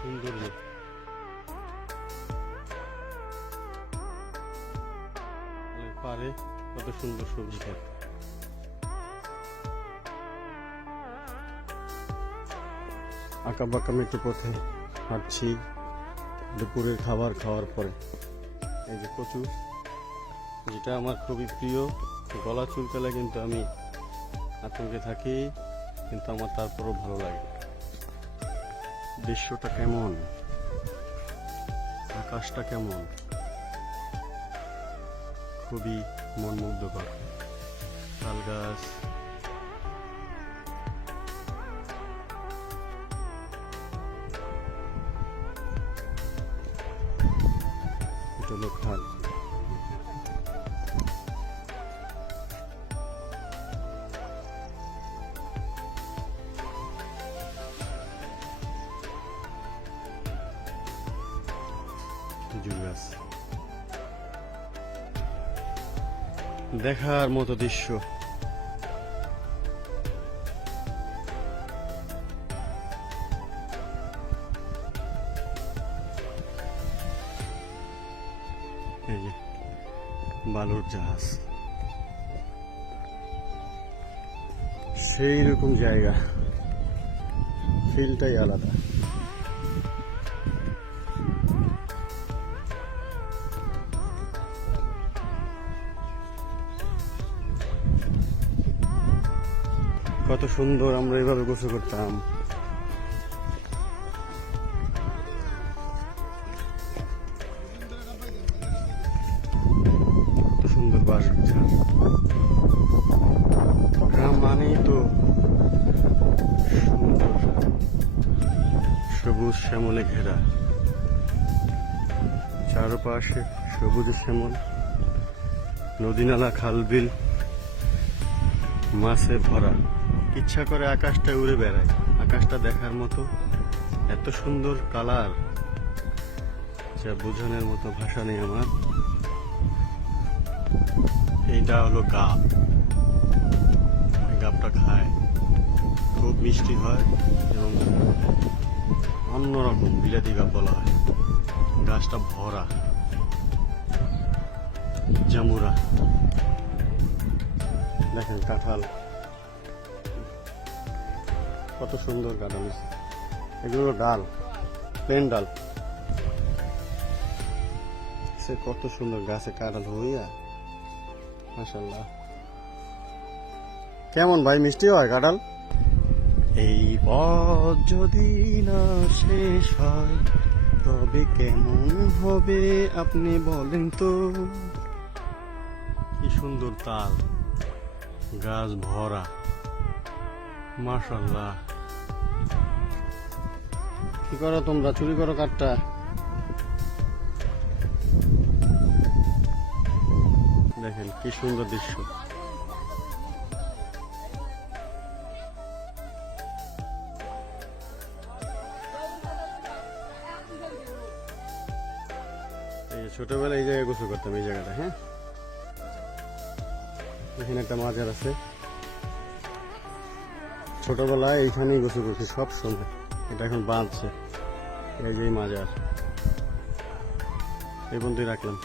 সৌন্দর্য। পারে কত সুন্দর সবজি ক্ষেত। আঁকা বাঁকা মেট্রো পথে হাঁটছি দুপুরের খাবার খাওয়ার পরে। এই যে কচু, যেটা আমার খুবই প্রিয়। গলা চুলকালে কিন্তু আমি আতঙ্কে থাকি, কিন্তু আমার তারপরও ভালো লাগে। দৃশ্যটা কেমন, আকাশটা কেমন, খুবই মনমুগ্ধকর। তাল গাছ, এটা হলো খাল। খেজুর গাছ, দেখার মতো দৃশ্য। এই যে বালুর জাহাজ, সেই রকম জায়গা, ফিলটাই আলাদা। কত সুন্দর আমরা এভাবে গোসল করতাম। কত সুন্দর বাসবিচার। গ্রাম মানেই তো সুন্দর, সবুজ শ্যামলে ঘেরা, চারপাশে সবুজে শ্যামল, নদী নালা খাল বিল মাছে ভরা। ইচ্ছা করে আকাশটা উড়ে বেড়ায়, আকাশটা দেখার মতো, এত সুন্দর কালার, যা বোঝানোর মতো ভাষা নেই আমার। এইটা হলো গাব, গাবটা খায়, খুব মিষ্টি হয় এবং অন্যরকম বিলাতি গাব বলা হয়। গাছটা ভরা জামুরা, দেখেন কাঁঠাল, কত সুন্দর কাঁঠাল। এগুলো ডাল, প্লেন ডাল, সে কত সুন্দর গাছে কাঁঠাল হইয়া, মাশাআল্লাহ। কেমন ভাই, মিষ্টি হয় কাঁঠাল? এই পথ যদি না শেষ হয় তবে কেমন হবে আপনি বলেন তো। কি সুন্দর তাল গাছ ভরা, মাশাআল্লাহ। কি করো তোমরা, চুরি করো কাঠটা? দেখেন কি সুন্দর দৃশ্য। ছোটবেলায় এই জায়গায় গোসল করতাম, এই জায়গাটা। হ্যাঁ, এখানে একটা মাজার আছে, ছোটবেলায় এইখানেই গোসল করছি সব সময়। এটা এখন বাঁধছে, এই যে মাজার। এই বন্ধুই রাখলাম।